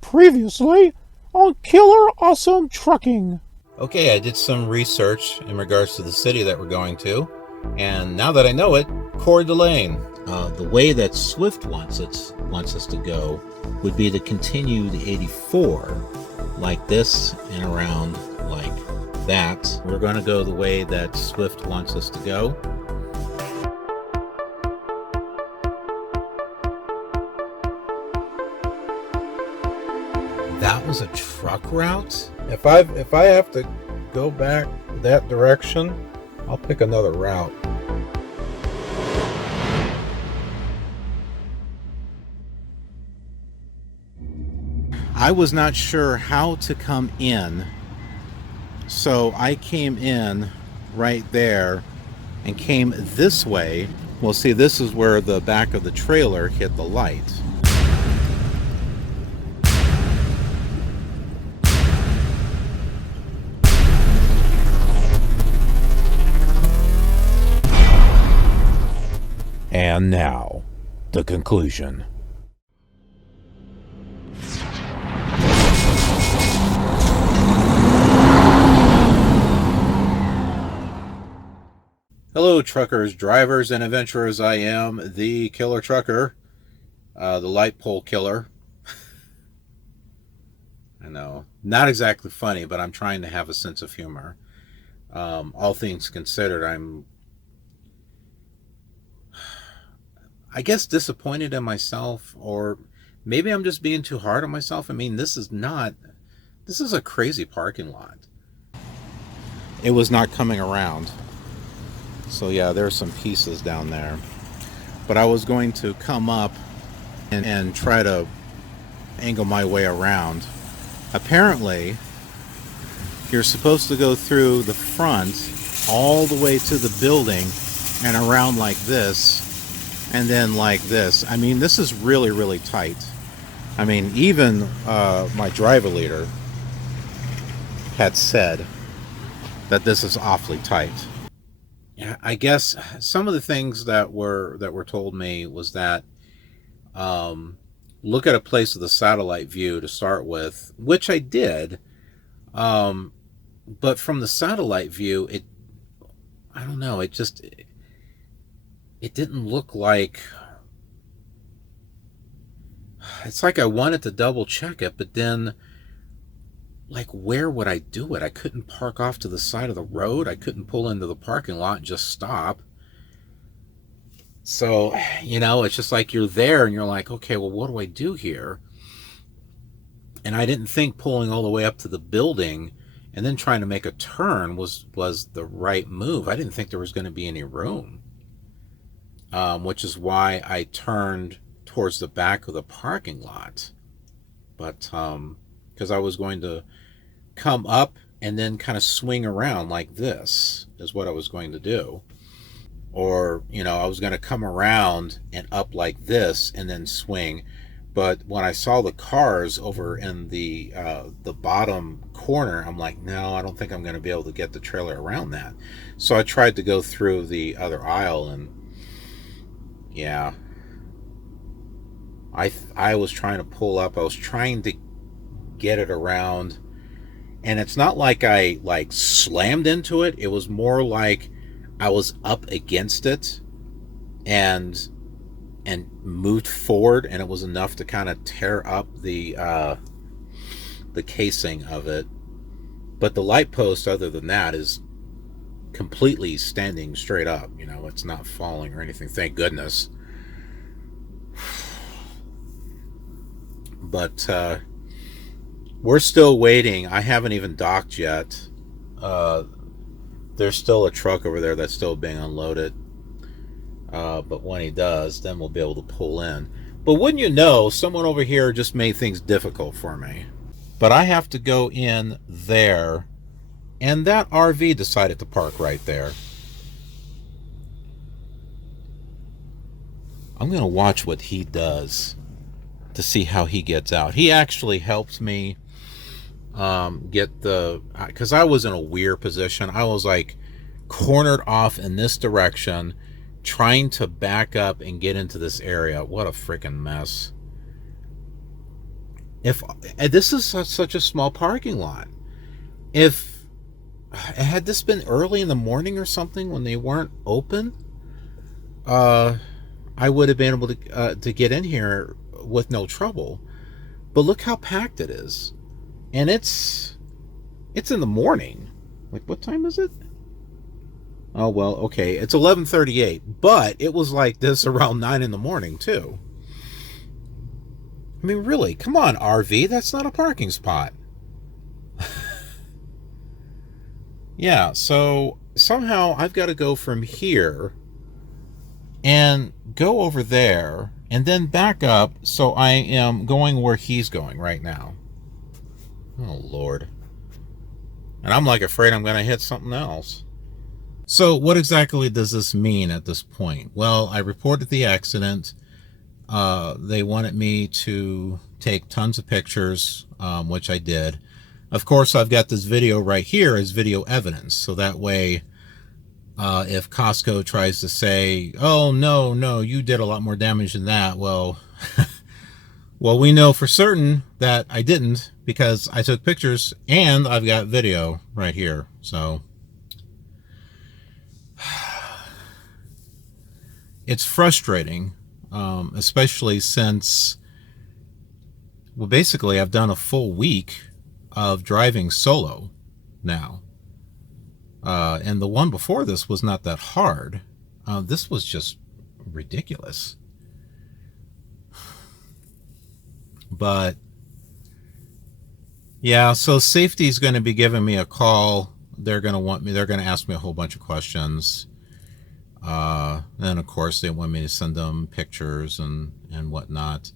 Previously on KILR Awesome Trucking. Okay, I did some research in regards to the city that we're going to, and now that I know it, Coeur d'Alene. The way that Swift wants us to go would be to continue the 84 like this and around like that. We're going to go the way that Swift wants us to go. That was a truck route? If I have to go back that direction, I'll pick another route. I was not sure how to come in, so I came in right there and came this way. Well, see, this is where the back of the trailer hit the light. And now, the conclusion. Hello, truckers, drivers, and adventurers. I am the KILR Trucker, the light pole killer. I know, not exactly funny, but I'm trying to have a sense of humor. All things considered, I guess disappointed in myself, or maybe I'm just being too hard on myself. I mean, this is a crazy parking lot. It was not coming around. So yeah, there's some pieces down there. But I was going to come up and try to angle my way around. Apparently, you're supposed to go through the front all the way to the building and around like this, and then like this. I mean, this is really, really tight. I mean, even my driver leader had said that this is awfully tight. Yeah, I guess some of the things that were told me was that look at a place with a satellite view to start with, which I did. But from the satellite view, I don't know, it didn't look like, it's like I wanted to double check it, but then, like, where would I do it? I couldn't park off to the side of the road. I couldn't pull into the parking lot and just stop. So, you know, it's just like you're there and you're like, okay, well, what do I do here? And I didn't think pulling all the way up to the building and then trying to make a turn was the right move. I didn't think there was going to be any room, which is why I turned towards the back of the parking lot. But because I was going to come up and then kind of swing around like this is what I was going to do. Or, you know, I was going to come around and up like this and then swing. But when I saw the cars over in the bottom corner, I'm like, no, I don't think I'm going to be able to get the trailer around that. So I tried to go through the other aisle, and yeah, I was trying to pull up. I was trying to get it around, and it's not like I like slammed into it. It was more like I was up against it and moved forward, and it was enough to kind of tear up the casing of it. But the light post, other than that, is completely standing straight up. You know, it's not falling or anything, thank goodness. But we're still waiting. I haven't even docked yet. There's still a truck over there that's still being unloaded. But when he does, then we'll be able to pull in. But wouldn't you know, someone over here just made things difficult for me. But I have to go in there, and that RV decided to park right there. I'm going to watch what he does to see how he gets out. He actually helped me get because I was in a weird position. I was like cornered off in this direction, trying to back up and get into this area. What a freaking mess. This is such a small parking lot. If had this been early in the morning or something when they weren't open, I would have been able to get in here with no trouble. But look how packed it is. And it's in the morning. Like, what time is it? Oh, well, okay. It's 11:38, but it was like this around 9 in the morning, too. I mean, really, come on, RV. That's not a parking spot. Yeah, so somehow I've got to go from here and go over there and then back up, so I am going where he's going right now. Oh, Lord. And I'm like afraid I'm going to hit something else. So what exactly does this mean at this point? Well, I reported the accident. They wanted me to take tons of pictures, which I did. Of course, I've got this video right here as video evidence. So that way, if Costco tries to say, oh, no, you did a lot more damage than that. Well, well, we know for certain that I didn't, because I took pictures and I've got video right here. So it's frustrating, especially since, well, basically I've done a full week of driving solo now. And the one before this was not that hard. This was just ridiculous. But yeah, so safety is going to be giving me a call. They're going to ask me a whole bunch of questions. And of course they want me to send them pictures and whatnot.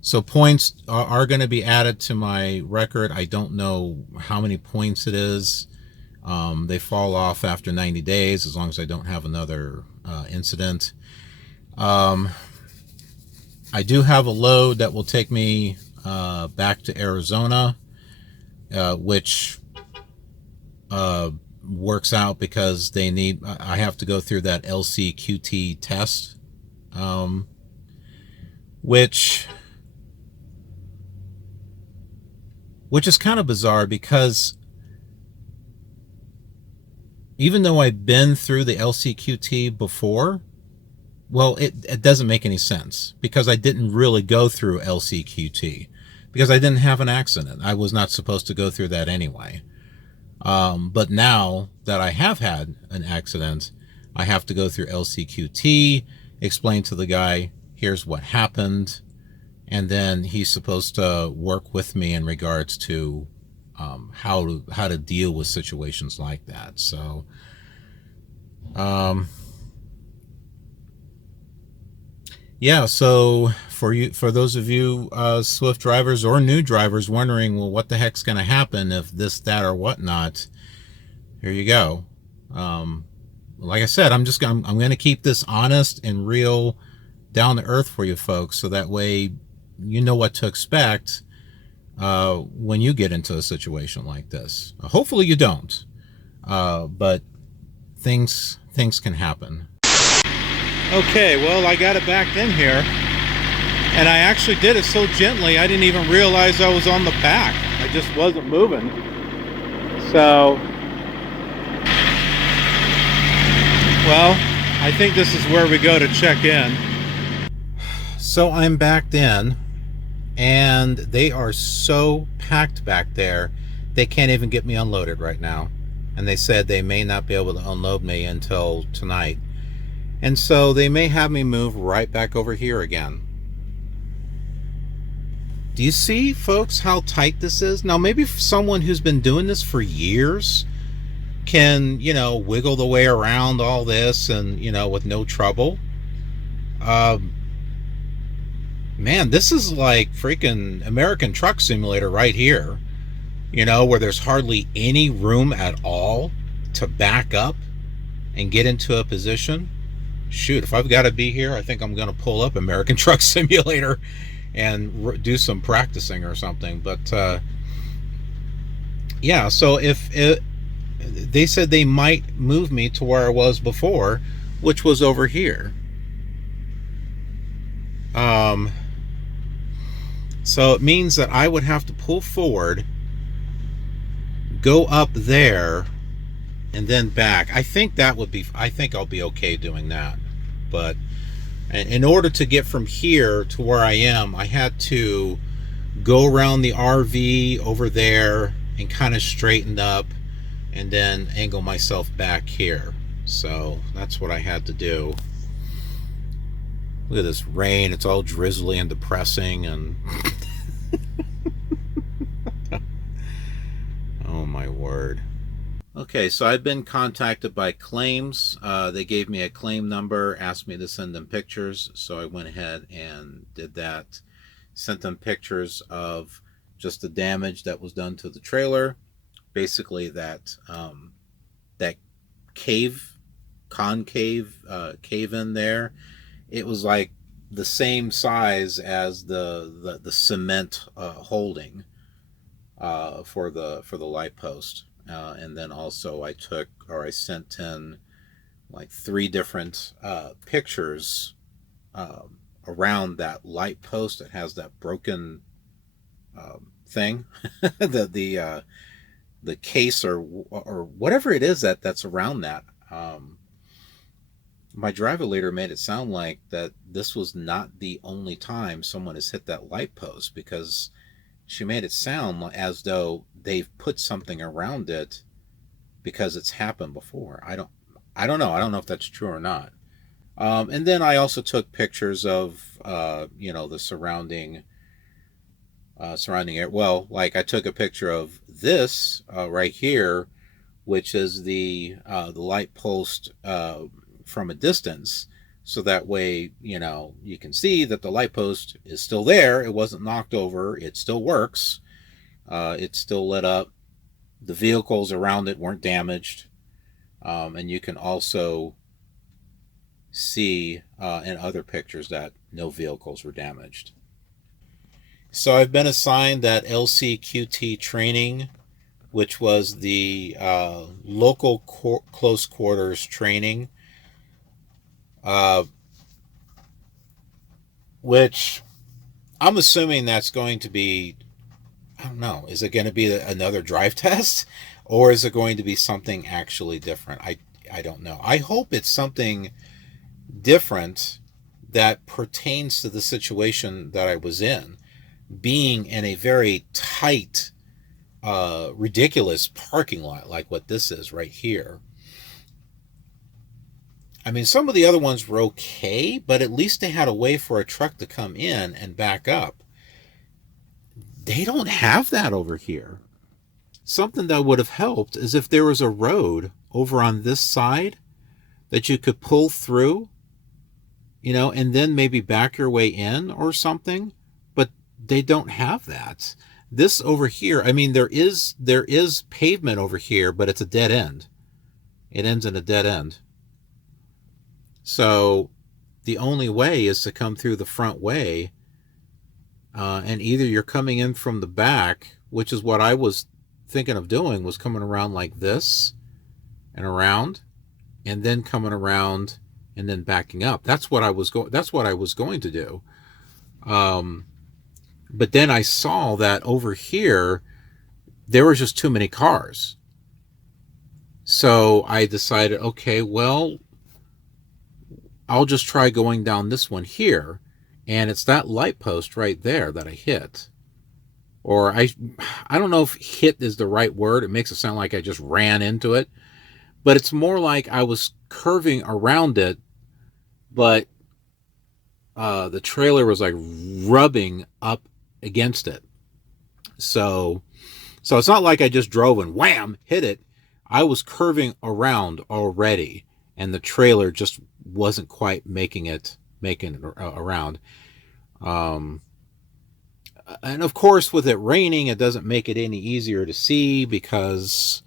So points are going to be added to my record. I don't know how many points it is. They fall off after 90 days as long as I don't have another incident. I do have a load that will take me back to Arizona, which works out because I have to go through that LCQT test, which is kind of bizarre, because even though I've been through the LCQT before, well, it doesn't make any sense, because I didn't really go through LCQT because I didn't have an accident. I was not supposed to go through that anyway. But now that I have had an accident, I have to go through LCQT, explain to the guy, here's what happened, and then he's supposed to work with me in regards to how to deal with situations like that. So yeah, so for those of you Swift drivers or new drivers wondering, well, what the heck's going to happen if this, that, or whatnot, here you go. Like I said, I'm going to keep this honest and real, down to earth for you folks, so that way you know what to expect when you get into a situation like this. Hopefully you don't, but things can happen. Okay, well, I got it back in here, and I actually did it so gently I didn't even realize I was on the back. I just wasn't moving. So, well, I think this is where we go to check in. So I'm backed in, and they are so packed back there, they can't even get me unloaded right now. And they said they may not be able to unload me until tonight. And so they may have me move right back over here again. Do you see, folks, how tight this is? Now, maybe someone who's been doing this for years can, you know, wiggle the way around all this and, you know, with no trouble. Man, this is like freaking American Truck Simulator right here. You know, where there's hardly any room at all to back up and get into a position. Shoot, if I've got to be here, I think I'm going to pull up American Truck Simulator and do some practicing or something. But yeah, so if they said they might move me to where I was before, which was over here. So it means that I would have to pull forward, go up there, and then back. I think I'll be okay doing that. But in order to get from here to where I am, I had to go around the RV over there and kind of straighten up and then angle myself back here. So that's what I had to do. Look at this rain. It's all drizzly and depressing, and oh my word. Okay, so I've been contacted by claims. They gave me a claim number, asked me to send them pictures, so I went ahead and did that. Sent them pictures of just the damage that was done to the trailer. Basically, that that concave cave in there. It was like the same size as the cement holding for the light post. And then also I sent in like 3 different pictures around that light post that has that broken thing, the case or whatever it is that's around that. My driver later made it sound like that this was not the only time someone has hit that light post, because she made it sound as though they've put something around it because it's happened before. I don't know. I don't know if that's true or not. And then I also took pictures of the surrounding area. Well, like I took a picture of this right here, which is the light post from a distance, so that way you can see that the light post is still there. It wasn't knocked over. It still works. It's still lit up. The vehicles around it weren't damaged, and you can also see in other pictures that no vehicles were damaged. So I've been assigned that LCQT training, which was the local close quarters training, which I'm assuming that's going to be, I don't know, is it going to be another drive test, or is it going to be something actually different? I don't know. I hope it's something different that pertains to the situation that I was in, being in a very tight, ridiculous parking lot like what this is right here. I mean, some of the other ones were okay, but at least they had a way for a truck to come in and back up. They don't have that over here. Something that would have helped is if there was a road over on this side that you could pull through, and then maybe back your way in or something, but they don't have that. This over here, I mean, there is pavement over here, but it's a dead end. It ends in a dead end. So the only way is to come through the front way, and either you're coming in from the back, which is what I was thinking of doing, was coming around like this and around, and then coming around and then backing up. That's what I was going to do. But then I saw that over here there was just too many cars. So I decided, okay, well, I'll just try going down this one here, and it's that light post right there that I hit. Or I don't know if hit is the right word. It makes it sound like I just ran into it, but it's more like I was curving around it, but the trailer was like rubbing up against it. So it's not like I just drove and wham, hit it. I was curving around already, and the trailer just wasn't quite making it around. And of course, with it raining, it doesn't make it any easier to see, because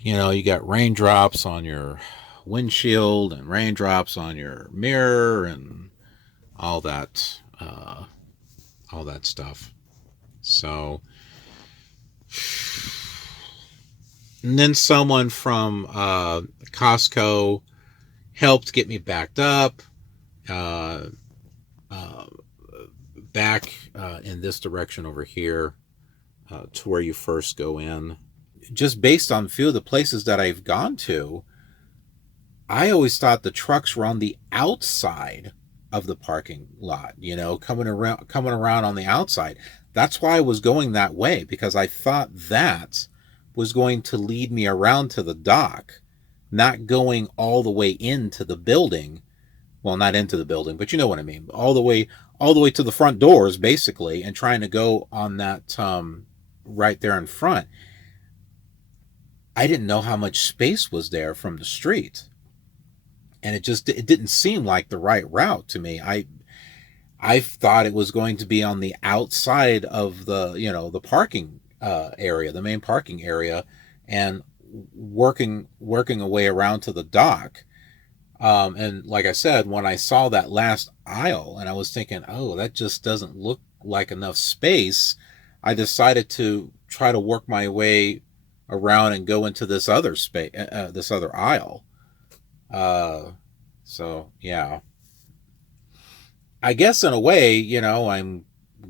you got raindrops on your windshield and raindrops on your mirror and all that stuff. So And then someone from Costco helped get me backed up, uh, uh, back in this direction over here, to where you first go in. Just based on a few of the places that I've gone to, I always thought the trucks were on the outside of the parking lot, coming around on the outside. That's why I was going that way, because I thought that was going to lead me around to the dock, not going all the way into the building. Well, not into the building, but you know what I mean. All the way to the front doors, basically, and trying to go on that right there in front. I didn't know how much space was there from the street, and it didn't seem like the right route to me. I thought it was going to be on the outside of the parking area, the main parking area, and working a way around to the dock. And like I said, when I saw that last aisle, and I was thinking, oh, that just doesn't look like enough space, I decided to try to work my way around and go into this other space, this other aisle. So yeah, I guess in a way, I'm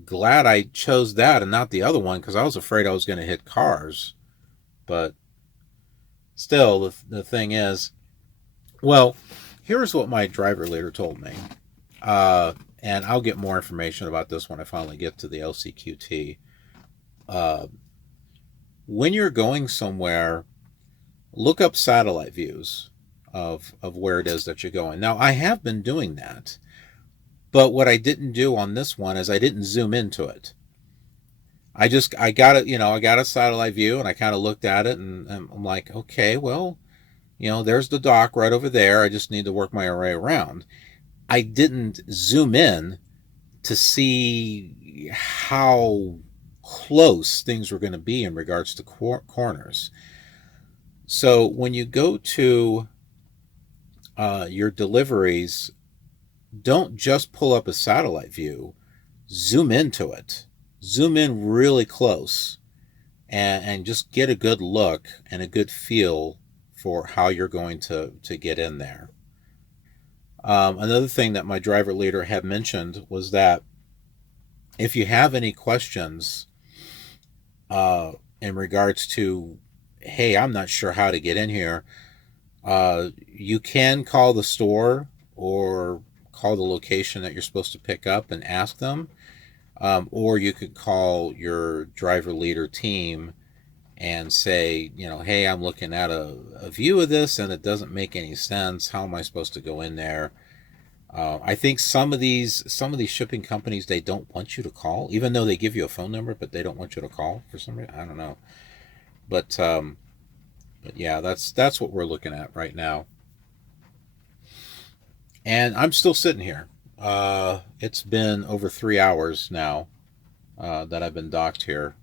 glad I chose that and not the other one, because I was afraid I was going to hit cars. But still, the thing is, well, here's what my driver leader told me. And I'll get more information about this when I finally get to the LCQT. When you're going somewhere, look up satellite views of where it is that you're going. Now, I have been doing that, but what I didn't do on this one is I didn't zoom into it. I got it, I got a satellite view, and I kind of looked at it, and I'm like, okay, well, there's the dock right over there. I just need to work my way around. I didn't zoom in to see how close things were going to be in regards to corners. So when you go to your deliveries, don't just pull up a satellite view. Zoom into it. Zoom in really close, and just get a good look and a good feel for how you're going to get in there. Another thing that my driver leader had mentioned was that if you have any questions in regards to, hey, I'm not sure how to get in here, you can call the store or call the location that you're supposed to pick up and ask them, or you could call your driver leader team and say, hey, I'm looking at a view of this and it doesn't make any sense. How am I supposed to go in there? I think some of these shipping companies, they don't want you to call, even though they give you a phone number, but they don't want you to call for some reason. I don't know. But yeah, that's what we're looking at right now. And I'm still sitting here. It's been over 3 hours now that I've been docked here.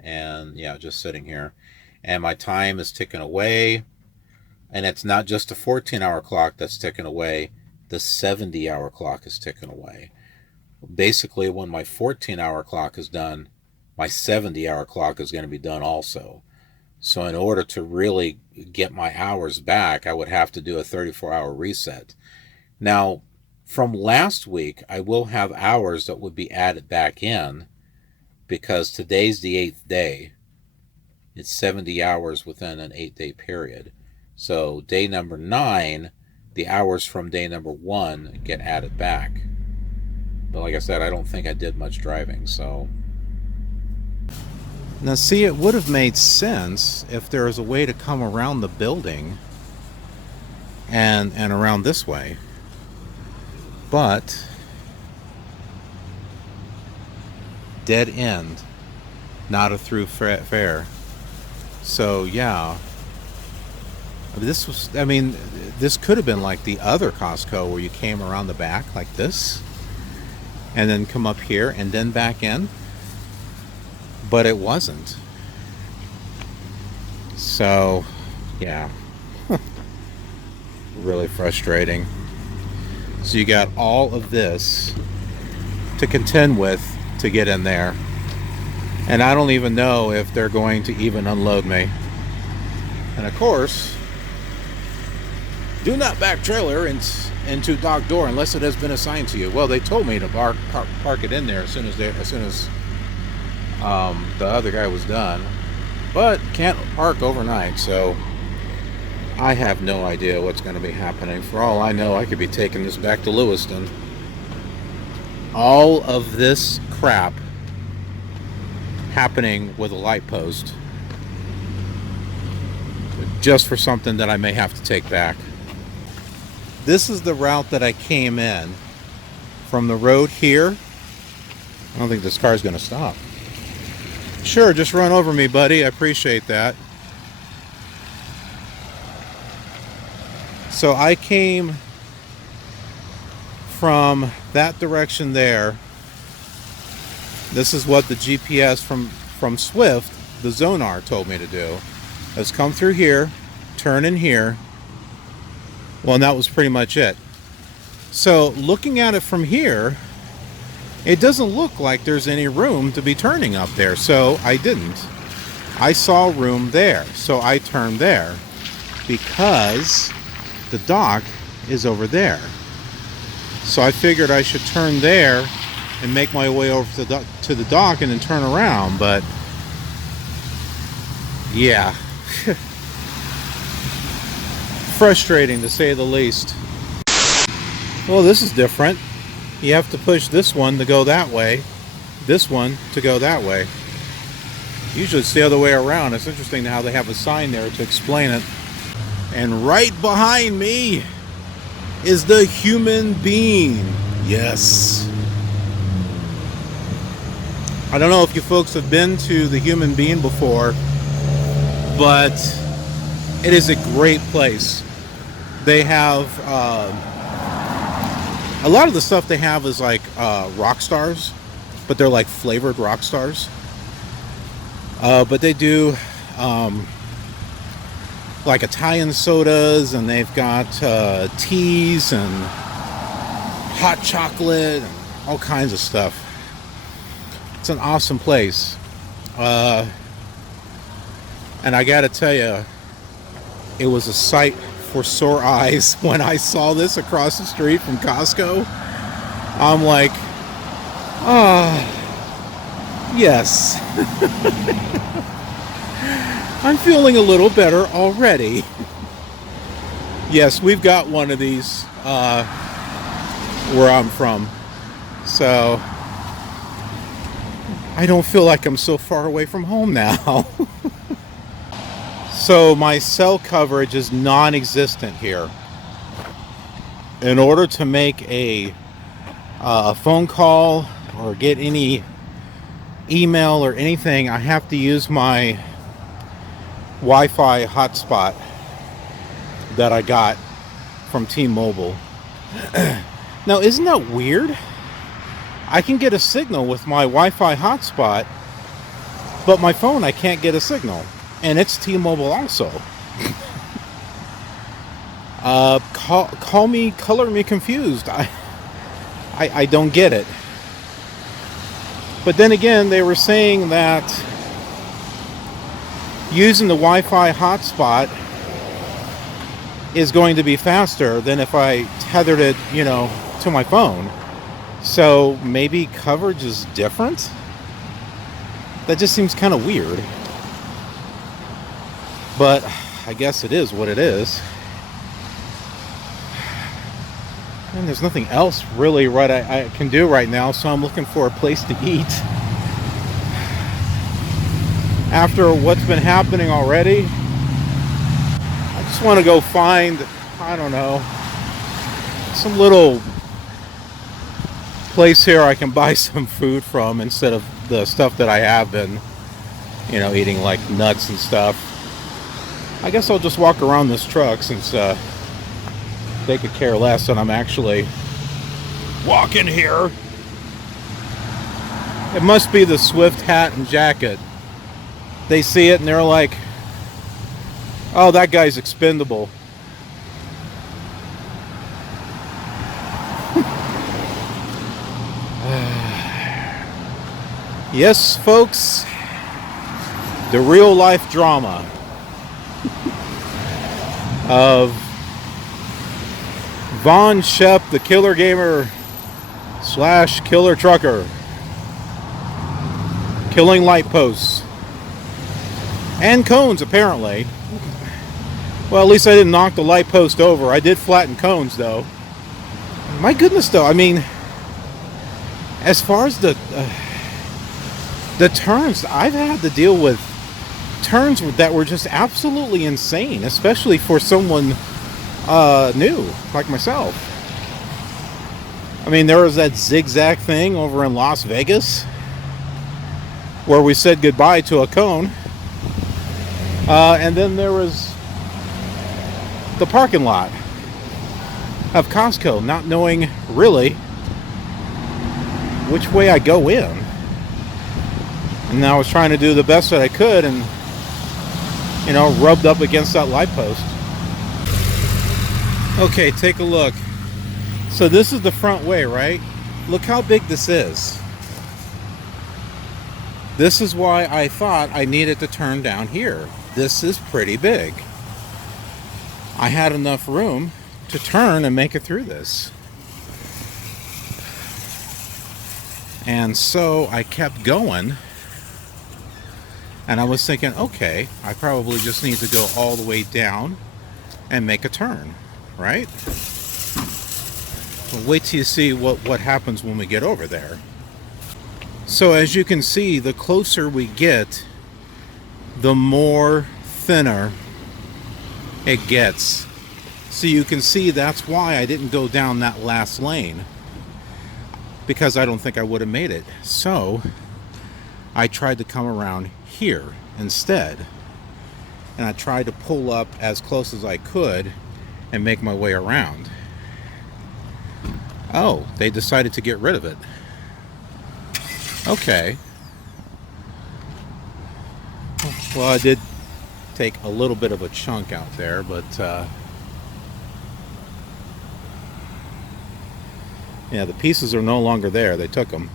And yeah, just sitting here. And my time is ticking away. And it's not just a 14-hour clock that's ticking away. The 70-hour clock is ticking away. Basically, when my 14-hour clock is done, my 70-hour clock is going to be done also. So in order to really get my hours back, I would have to do a 34-hour reset. Now, from last week, I will have hours that would be added back in, because today's the 8th day. It's 70 hours within an 8-day period. So day number 9, the hours from day number 1 get added back. But like I said, I don't think I did much driving, so. Now see, it would have made sense if there was a way to come around the building and around this way. But dead end, not a through fare. So yeah, this could have been like the other Costco where you came around the back like this and then come up here and then back in, but it wasn't. So yeah, really frustrating. So you got all of this to contend with to get in there, and I don't even know if they're going to even unload me. And of course, do not back trailer into dock door unless it has been assigned to you. Well, they told me to park it in there as soon as the other guy was done, but can't park overnight. So I have no idea what's going to be happening. For all I know, I could be taking this back to Lewiston. All of this crap happening with a light post just for something that I may have to take back. This is the route that I came in from the road here. I don't think this car's going to stop. Sure, just run over me, buddy. I appreciate that. So I came from that direction there. This is what the GPS from Swift, the Zonar, told me to do. Let's come through here, turn in here. Well, and that was pretty much it. So looking at it from here, it doesn't look like there's any room to be turning up there. So I didn't. I saw room there. So I turned there because the dock is over there. So I figured I should turn there and make my way over to the dock and then turn around. But yeah. Frustrating to say the least. Well, this is different. You have to push this one to go that way, this one to go that way. Usually it's the other way around. It's interesting how they have a sign there to explain it. And right behind me is the human being. Yes. I don't know if you folks have been to the Human Being before, but it is a great place. They have a lot of the stuff they have is like rock stars, but they're like flavored rock stars. But they do like Italian sodas, and they've got teas and hot chocolate and all kinds of stuff. It's an awesome place. And I gotta tell you, it was a sight for sore eyes when I saw this across the street from Costco. I'm like, yes. I'm feeling a little better already. Yes, we've got one of these where I'm from. So I don't feel like I'm so far away from home now. So my cell coverage is non-existent here. In order to make a phone call or get any email or anything, I have to use my Wi-Fi hotspot that I got from T-Mobile. Now, isn't that weird? I can get a signal with my Wi-Fi hotspot, but my phone I can't get a signal. And it's T-Mobile also. Color me confused. I don't get it. But then again, they were saying that using the Wi-Fi hotspot is going to be faster than if I tethered it, to my phone. So maybe coverage is different? That just seems kind of weird. But I guess it is what it is. And there's nothing else really I can do right now, so I'm looking for a place to eat. After what's been happening already, I just want to go find, I don't know, some little place here I can buy some food from instead of the stuff that I have been, eating, like nuts and stuff. I guess I'll just walk around this truck since they could care less that I'm actually walking here. It must be the Swift hat and jacket. They see it and they're like, oh, that guy's expendable. Yes, folks, the real life drama. of Von Shep, the Killer Gamer / KILR Trucker, killing light posts and cones, apparently. Well, at least I didn't knock the light post over. I did flatten cones, though. My goodness, though, I mean, as far as the turns, I've had to deal with turns that were just absolutely insane, especially for someone new like myself. I mean, there was that zigzag thing over in Las Vegas where we said goodbye to a cone, and then there was the parking lot of Costco, not knowing really which way I go in. And I was trying to do the best that I could, and rubbed up against that light post. Okay, take a look. So this is the front way, right? Look how big this is. This is why I thought I needed to turn down here. This is pretty big. I had enough room to turn and make it through this. And so I kept going, and I was thinking, okay, I probably just need to go all the way down and make a turn, right? Well, wait till you see what happens when we get over there. So as you can see, the closer we get, the more thinner it gets. So you can see that's why I didn't go down that last lane, because I don't think I would have made it. So I tried to come around here instead, and I tried to pull up as close as I could and make my way around. Oh, they decided to get rid of it. Okay. Well, I did take a little bit of a chunk out there, but yeah, the pieces are no longer there. They took them.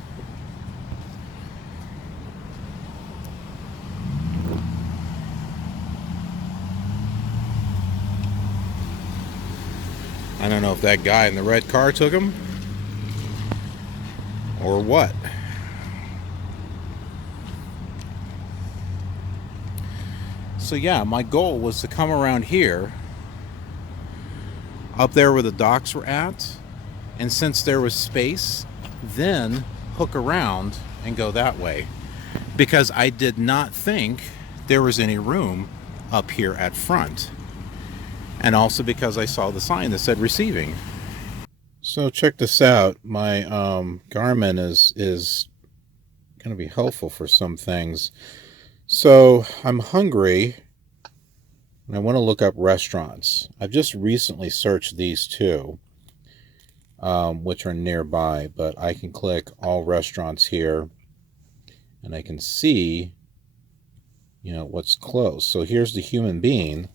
I don't know if that guy in the red car took them or what. So yeah, my goal was to come around here, up there where the docks were at, and since there was space, then hook around and go that way, because I did not think there was any room up here at front, and also because I saw the sign that said receiving. So check this out. My Garmin is going to be helpful for some things. So I'm hungry and I want to look up restaurants. I've just recently searched these two, which are nearby, but I can click all restaurants here and I can see, what's close. So here's the Human Bean.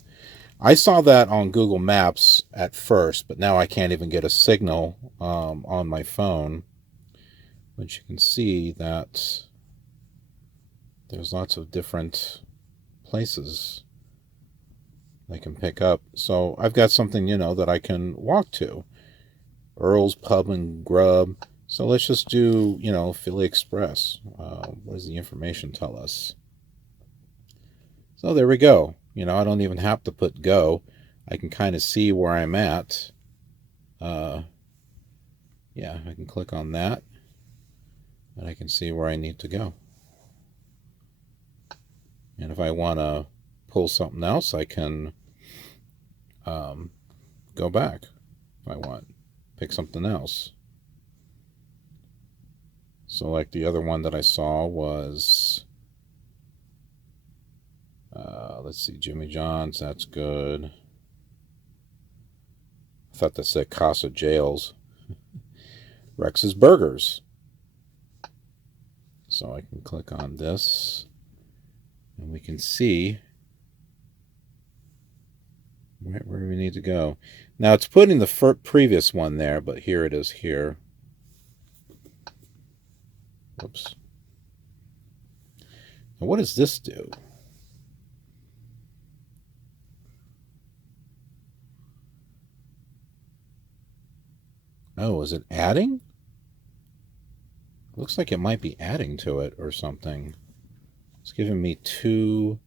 I saw that on Google Maps at first, but now I can't even get a signal on my phone. But you can see that there's lots of different places I can pick up. So I've got something, that I can walk to. Earl's Pub and Grub. So let's just do, Philly Express. What does the information tell us? So there we go. I don't even have to put go. I can kind of see where I'm at. Yeah, I can click on that. And I can see where I need to go. And if I want to pull something else, I can go back if I want. Pick something else. So like the other one that I saw was, let's see, Jimmy John's. That's good. I thought that said Casa Jails. Rex's Burgers. So I can click on this and we can see where we need to go. Now it's putting the previous one there, but here it is here. Whoops. Now what does this do? Oh, is it adding? Looks like it might be adding to it or something. It's giving me two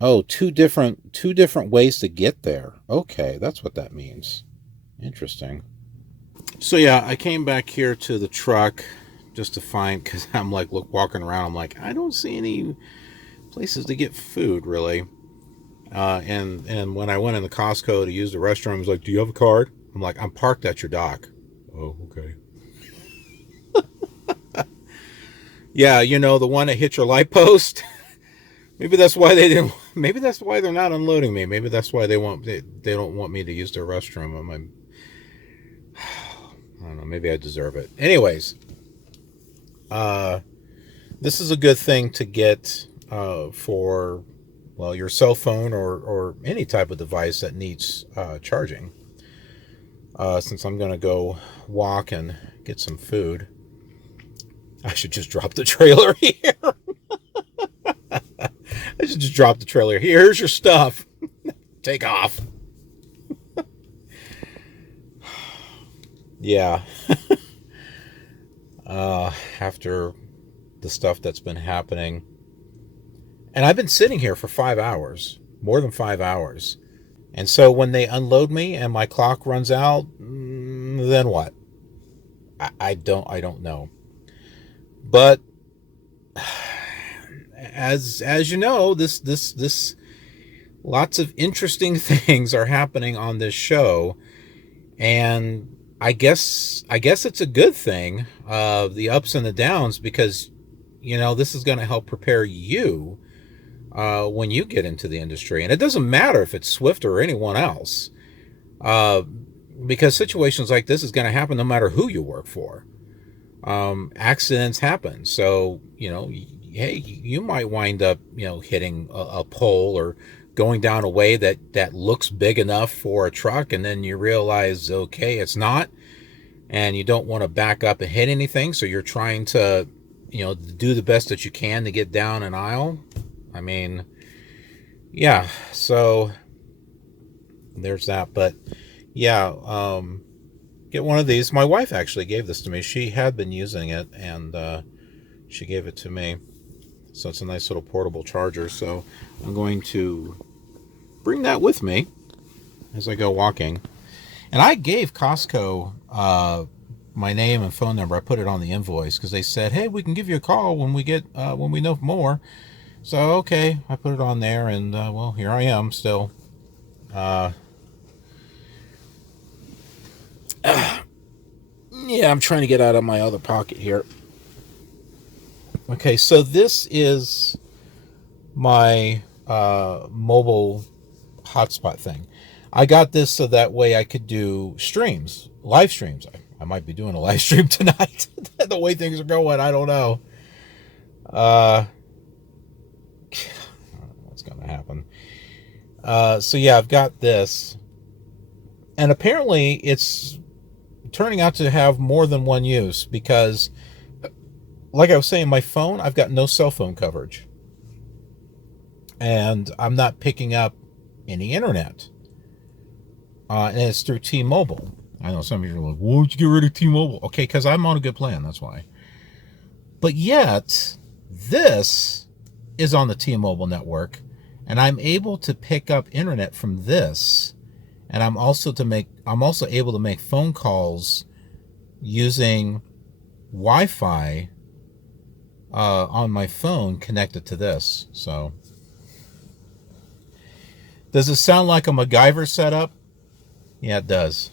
different ways to get there. Okay, that's what that means. Interesting. So yeah, I came back here to the truck just to find, because I'm like, walking around, I'm like, I don't see any places to get food really. And when I went in the Costco to use the restroom, I was like, do you have a card? I'm like, I'm parked at your dock. Oh, okay. Yeah, you know, the one that hit your light post. Maybe that's why they didn't. Maybe that's why they're not unloading me. Maybe that's why they don't want me to use their restroom. I don't know. Maybe I deserve it. Anyways, this is a good thing to get for, well, your cell phone or any type of device that needs charging. Since I'm going to go walk and get some food, I should just drop the trailer here. I should just drop the trailer. Here's your stuff. Take off. Yeah. After the stuff that's been happening. And I've been sitting here for 5 hours. More than 5 hours. And so when they unload me and my clock runs out, then what? I don't know. But as you know, this lots of interesting things are happening on this show, and I guess it's a good thing, the ups and the downs, because you know this is going to help prepare you when you get into the industry. And it doesn't matter if it's Swift or anyone else, because situations like this is going to happen no matter who you work for. Accidents happen, so you know, hey, you might wind up, you know, hitting a pole or going down a way that looks big enough for a truck, and then you realize, okay, it's not, and you don't want to back up and hit anything, so you're trying to, you know, do the best that you can to get down an aisle. I mean, yeah, so there's that. But yeah, get one of these. My wife actually gave this to me. She had been using it, and she gave it to me. So it's a nice little portable charger. So I'm going to bring that with me as I go walking. And I gave Costco my name and phone number. I put it on the invoice because they said, hey, we can give you a call when we get when we know more. So okay, I put it on there, and well, here I am still. Yeah, I'm trying to get out of my other pocket here. Okay, so this is my mobile hotspot thing. I got this so that way I could do streams, live streams. I might be doing a live stream tonight. The way things are going, I don't know. I don't know what's going to happen. So yeah, I've got this. And apparently it's turning out to have more than one use, because like I was saying, my phone, I've got no cell phone coverage, and I'm not picking up any internet, and it's through T-Mobile. I know some of you are like, why would you get rid of T-Mobile? Okay, because I'm on a good plan, that's why. But yet this is on the T-Mobile network, and I'm able to pick up internet from this. And I'm also able to make phone calls using Wi-Fi on my phone connected to this. So, does it sound like a MacGyver setup? Yeah, it does.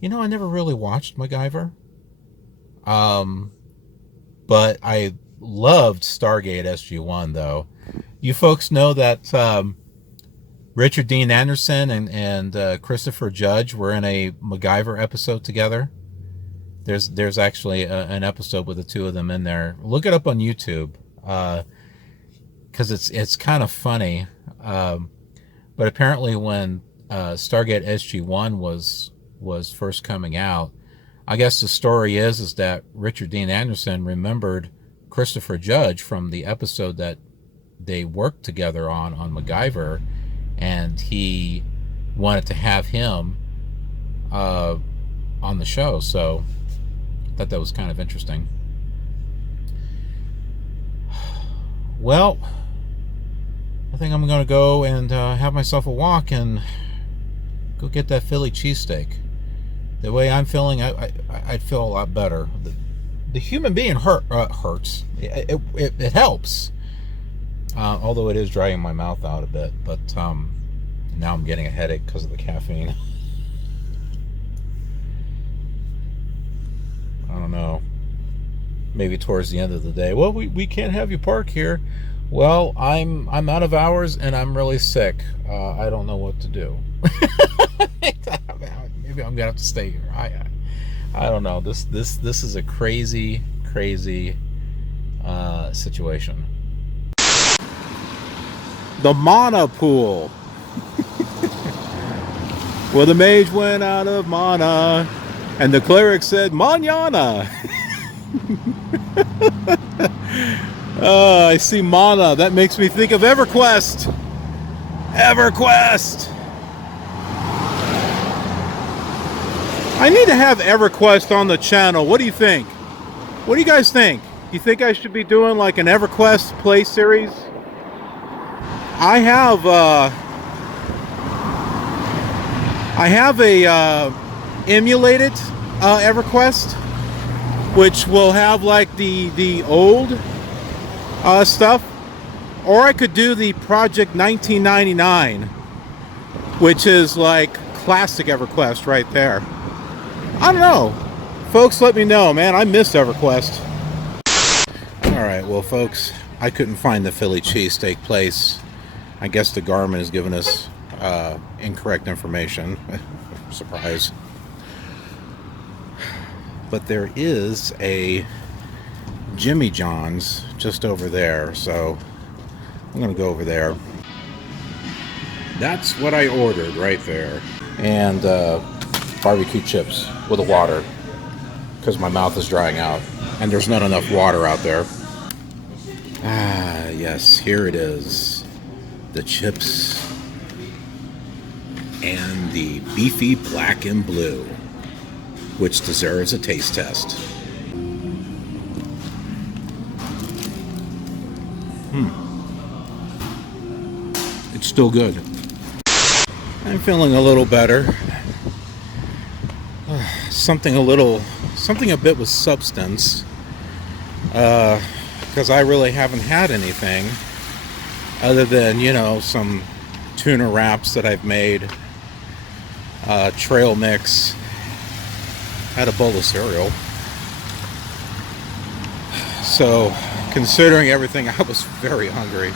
You know, I never really watched MacGyver, but I loved Stargate SG-1 though. You folks know that. Richard Dean Anderson and Christopher Judge were in a MacGyver episode together. There's actually an episode with the two of them in there. Look it up on YouTube, because it's kind of funny. But apparently when Stargate SG-1 was first coming out, I guess the story is that Richard Dean Anderson remembered Christopher Judge from the episode that they worked together on MacGyver. And he wanted to have him on the show, so I thought that was kind of interesting. Well, I think I'm going to go and have myself a walk and go get that Philly cheesesteak. The way I'm feeling, I'd feel a lot better. The human being hurts. It helps. Although it is drying my mouth out a bit. But now I'm getting a headache because of the caffeine. I don't know. Maybe towards the end of the day. Well, we can't have you park here. Well, I'm out of hours and I'm really sick. I don't know what to do. Maybe I'm gonna have to stay here. I don't know. This is a crazy situation. The mana pool. Well, the mage went out of mana, and the cleric said, "Manana." I see mana. That makes me think of EverQuest. EverQuest. I need to have EverQuest on the channel. What do you think? What do you guys think? You think I should be doing like an EverQuest play series? I have a emulated EverQuest, which will have like the old stuff, or I could do the Project 1999, which is like classic EverQuest right there. I don't know. Folks, let me know, man. I miss EverQuest. Alright, well, folks, I couldn't find the Philly cheesesteak place. I guess the Garmin has given us incorrect information. Surprise. But there is a Jimmy John's just over there, so I'm going to go over there. That's what I ordered right there. And barbecue chips with a water, because my mouth is drying out and there's not enough water out there. Ah, yes, here it is. The chips and the beefy black and blue, which deserves a taste test. It's still good. I'm feeling a little better. Something a bit with substance, because I really haven't had anything other than, you know, some tuna wraps that I've made, trail mix, had a bowl of cereal. So considering everything, I was very hungry.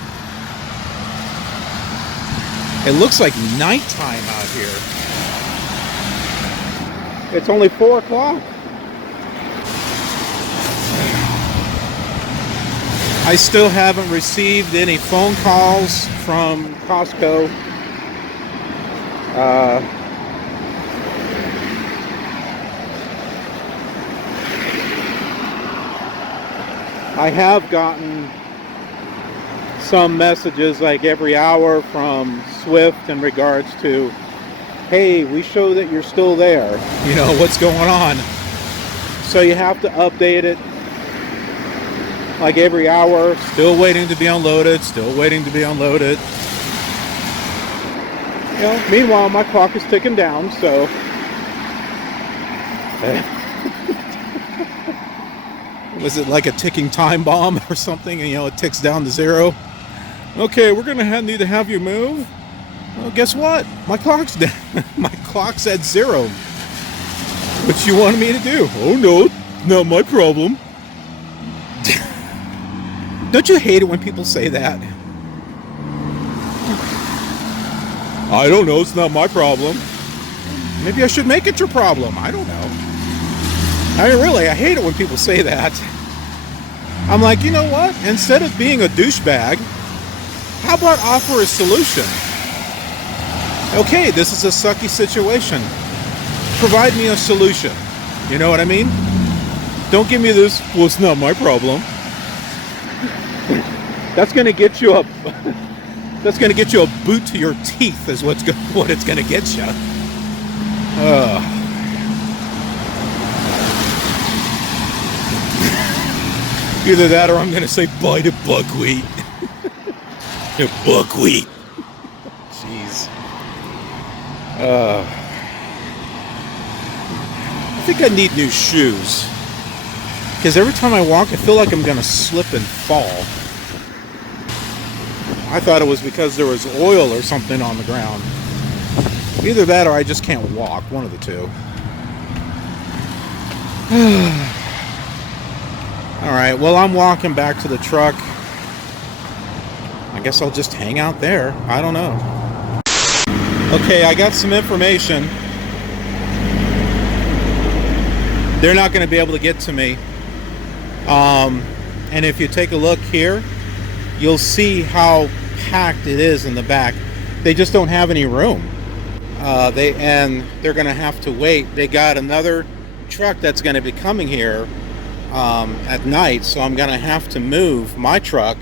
It looks like nighttime out here. It's only 4 o'clock. I still haven't received any phone calls from Costco. I have gotten some messages like every hour from Swift in regards to, hey, we show that you're still there. You know, what's going on? So you have to update it like every hour. Still waiting to be unloaded, still waiting to be unloaded. You know, meanwhile, my clock is ticking down, so. Was it like a ticking time bomb or something? And, you know, it ticks down to 0. Okay, we're going to need to have you move. Well, guess what? My clock's down. My clock's at 0. What you wanted me to do? Oh no, not my problem. Don't you hate it when people say that? I don't know, it's not my problem. Maybe I should make it your problem. I don't know. I mean, really, I hate it when people say that. I'm like, you know what? Instead of being a douchebag, how about offer a solution? Okay, this is a sucky situation. Provide me a solution. You know what I mean? Don't give me this, well, it's not my problem. That's gonna get you a boot to your teeth is what it's gonna get you. Either that or I'm going to say bye to buckwheat. Buckwheat. Jeez. I think I need new shoes. Because every time I walk, I feel like I'm going to slip and fall. I thought it was because there was oil or something on the ground. Either that or I just can't walk. One of the two. Alright, well, I'm walking back to the truck. I guess I'll just hang out there. I don't know. Okay, I got some information. They're not going to be able to get to me. And if you take a look here, you'll see how packed it is in the back. They just don't have any room. They're going to have to wait. They got another truck that's going to be coming here at night, so I'm going to have to move my truck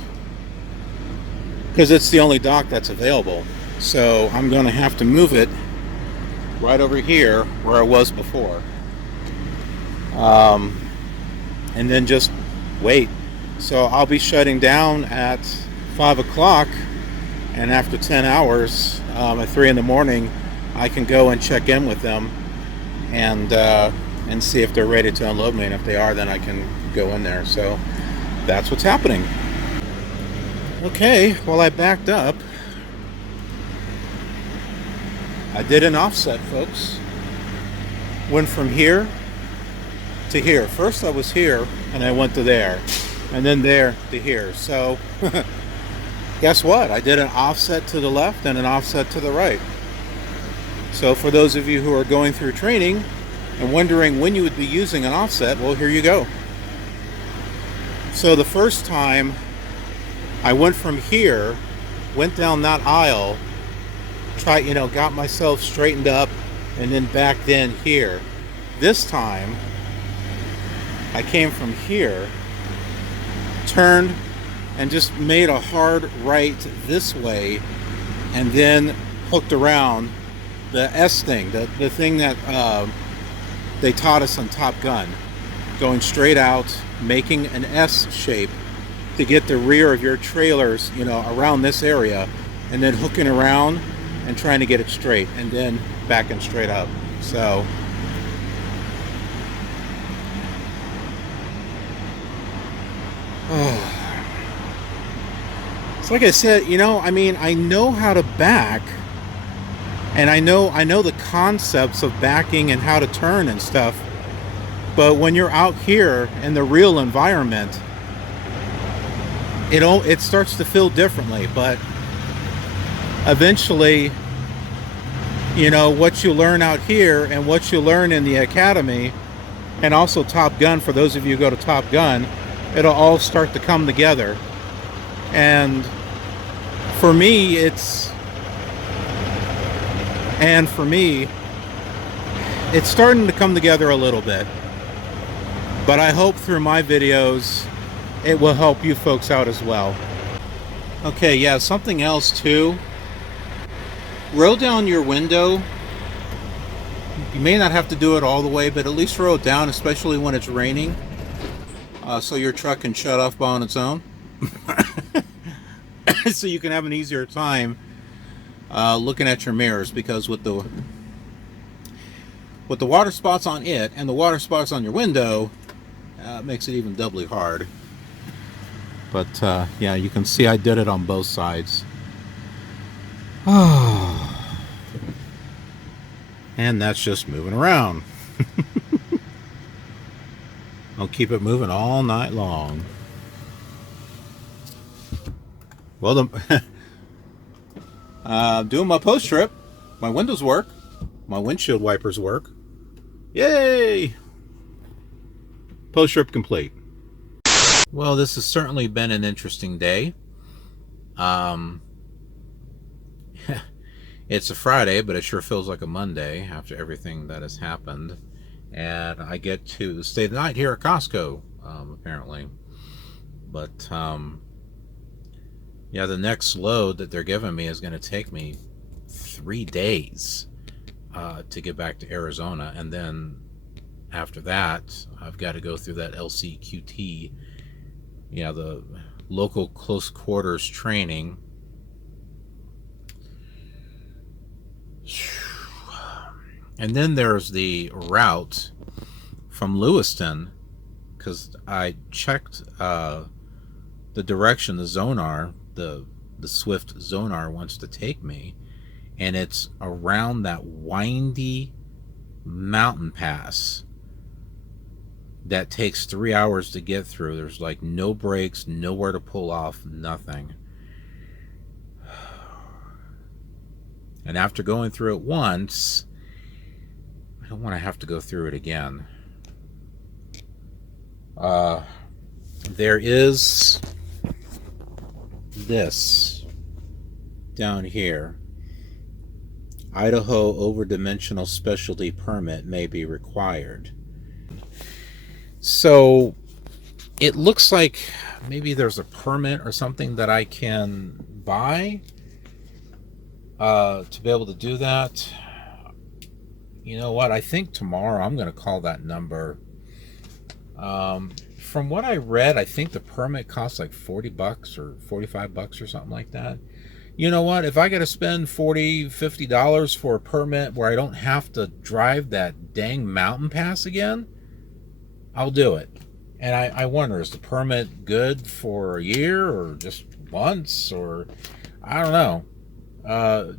because it's the only dock that's available. So I'm going to have to move it right over here where I was before, and then just wait. So I'll be shutting down at 5 o'clock, and after 10 hours at 3 in the morning I can go and check in with them and see if they're ready to unload me, and if they are, then I can go in there. So that's what's happening. Okay, well, I backed up. I did an offset, folks. Went from here to here. First I was here and I went to there, and then there to here. So guess what? I did an offset to the left and an offset to the right. So for those of you who are going through training and wondering when you would be using an offset, well, here you go. So the first time I went from here, went down that aisle, got myself straightened up, and then backed in here. This time I came from here, turned, and just made a hard right this way, and then hooked around the S thing, the thing that they taught us on Top Gun, going straight out, making an S shape to get the rear of your trailers, around this area, and then hooking around and trying to get it straight, and then backing straight up. So it's like I said, I know how to back, and I know the concepts of backing and how to turn and stuff, but when you're out here in the real environment, it starts to feel differently. But eventually, what you learn out here and what you learn in the academy, and also Top Gun, for those of you who go to Top Gun, it'll all start to come together. And for me, it's starting to come together a little bit. But I hope through my videos it will help you folks out as well. Okay, yeah, something else too. Roll down your window. You may not have to do it all the way, but at least roll it down, especially when it's raining, so your truck can shut off on its own. So you can have an easier time looking at your mirrors, because with the water spots on it and the water spots on your window, it makes it even doubly hard. But yeah, you can see I did it on both sides. And that's just moving around. I'll keep it moving all night long. Well, doing my post trip, my windows work, my windshield wipers work. Yay! Post trip complete. Well, this has certainly been an interesting day. It's a Friday, but it sure feels like a Monday after everything that has happened. And I get to stay the night here at Costco, apparently. But yeah, the next load that they're giving me is going to take me 3 days to get back to Arizona. And then after that, I've got to go through that LCQT yeah, the local close quarters training. And then there's the route from Lewiston, because I checked the direction the Zonar, the Swift Zonar wants to take me, and it's around that windy mountain pass that takes 3 hours to get through. There's like no brakes, nowhere to pull off, nothing. And after going through it once, I don't want to have to go through it again. There is this down here. Idaho overdimensional specialty permit may be required. So it looks like maybe there's a permit or something that I can buy to be able to do that. You know what? I think tomorrow I'm going to call that number. From what I read, I think the permit costs like $40 or $45 or something like that. You know what? If I got to spend $40, $50 for a permit where I don't have to drive that dang mountain pass again, I'll do it. And I wonder, is the permit good for a year or just once, or I don't know.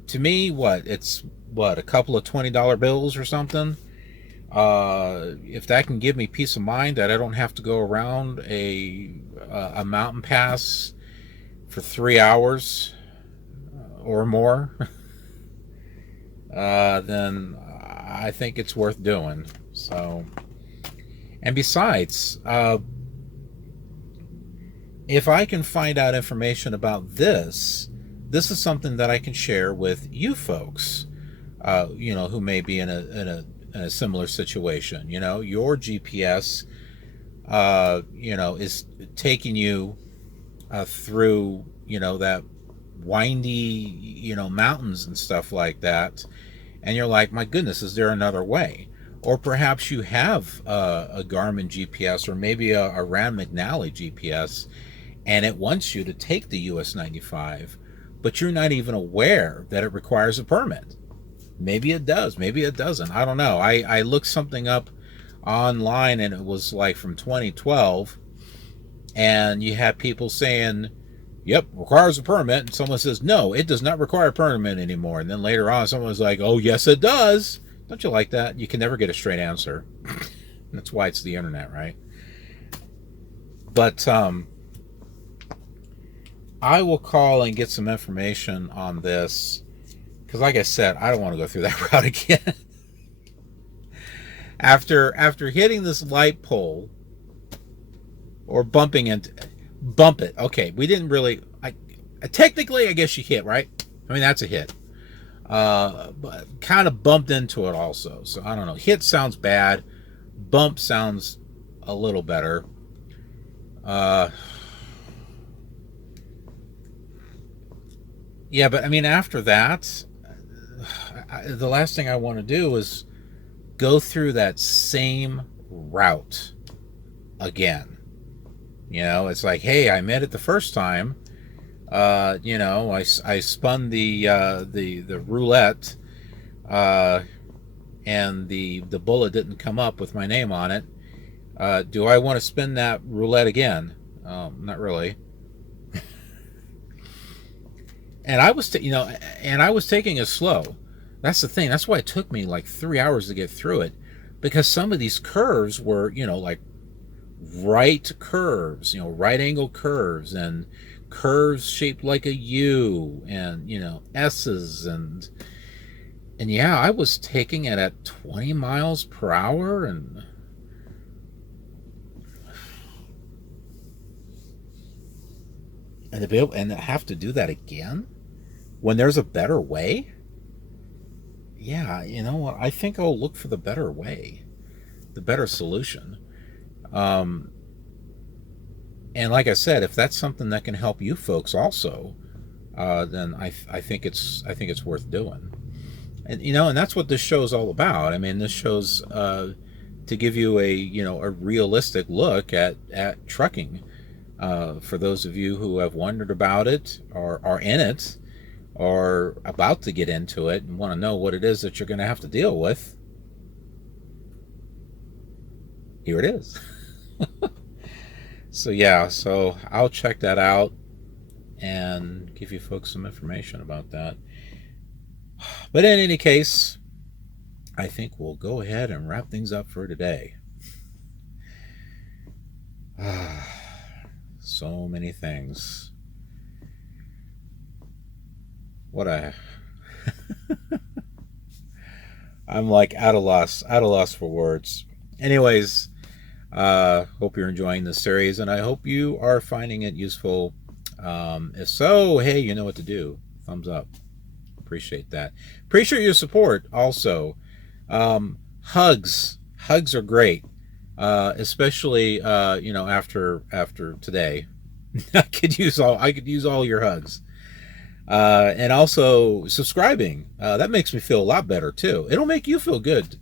To me, it's a couple of $20 bills or something. If that can give me peace of mind that I don't have to go around a mountain pass for 3 hours or more, then I think it's worth doing. So, and besides, if I can find out information about this is something that I can share with you folks, who may be in a similar situation. Your GPS, is taking you through, that windy, mountains and stuff like that. And you're like, my goodness, is there another way? Or perhaps you have a Garmin GPS, or maybe a Rand McNally GPS, and it wants you to take the US 95, but you're not even aware that it requires a permit. Maybe it does, maybe it doesn't. I don't know. I looked something up online, and it was like from 2012, and you had people saying, yep, requires a permit, and someone says, no, it does not require a permit anymore. And then later on, someone was like, oh, yes, it does. Don't you like that? You can never get a straight answer. That's why it's the internet, right? But I will call and get some information on this, because like I said, I don't want to go through that route again. After hitting this light pole, or bump it. Okay, we didn't really. Technically, I guess you hit, right? I mean, that's a hit. But kind of bumped into it also. So I don't know. Hit sounds bad. Bump sounds a little better. Yeah, but I mean, after that, the last thing I want to do is go through that same route again. It's like, hey, I made it the first time. I spun the roulette, and the bullet didn't come up with my name on it. Do I want to spin that roulette again? Not really. And I was, taking it slow. That's the thing. That's why it took me like 3 hours to get through it, because some of these curves were, like right curves, right angle curves, and curves shaped like a U, and S's, and yeah, I was taking it at 20 miles per hour, and to be able and have to do that again when there's a better way. Yeah, you know what? I think I'll look for the better way, the better solution. And like I said, if that's something that can help you folks also, then I think it's worth doing. And and that's what this show is all about. I mean, this show's to give you a realistic look at trucking, For those of you who have wondered about it, or are in it, or about to get into it, and want to know what it is that you're going to have to deal with, here it is. So yeah, so I'll check that out and give you folks some information about that. But in any case, I think we'll go ahead and wrap things up for today. So many things. What a I'm like at a loss for words. Anyways, hope you're enjoying this series, and I hope you are finding it useful. If so, hey, you know what to do. Thumbs up. Appreciate that. Appreciate your support also. Hugs are great, especially after today. I could use all your hugs, and also subscribing. That makes me feel a lot better too. It'll make you feel good,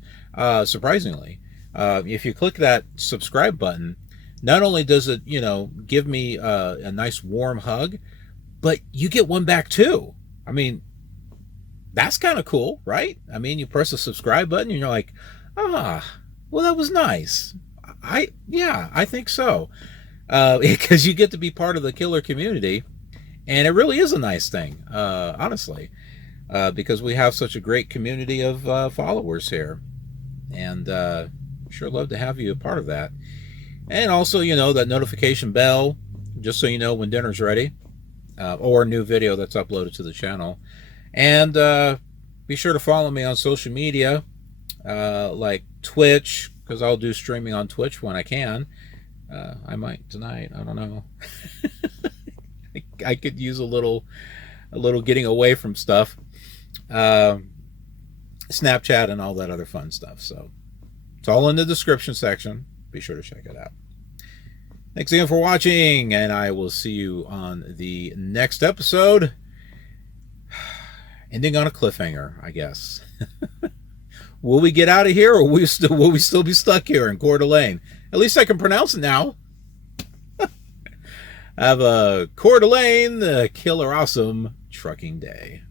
surprisingly. If you click that subscribe button, not only does it give me a nice warm hug, but you get one back too. I mean, that's kind of cool, right? I mean, you press the subscribe button and you're like, well, that was nice. I think so. Because you get to be part of the KILR community, and it really is a nice thing, honestly, because we have such a great community of followers here, and sure love to have you a part of that. And also, that notification bell, just so you know when dinner's ready, or a new video that's uploaded to the channel. And be sure to follow me on social media, like Twitch, because I'll do streaming on Twitch when I can. I might tonight. I don't know. I could use a little getting away from stuff. Snapchat and all that other fun stuff. So it's all in the description section. Be sure to check it out. Thanks again for watching, and I will see you on the next episode. Ending on a cliffhanger, I guess. Will we get out of here, or will we still be stuck here in Coeur d'Alene? At least I can pronounce it now. Have a Coeur d'Alene, KILR Awesome Trucking Day.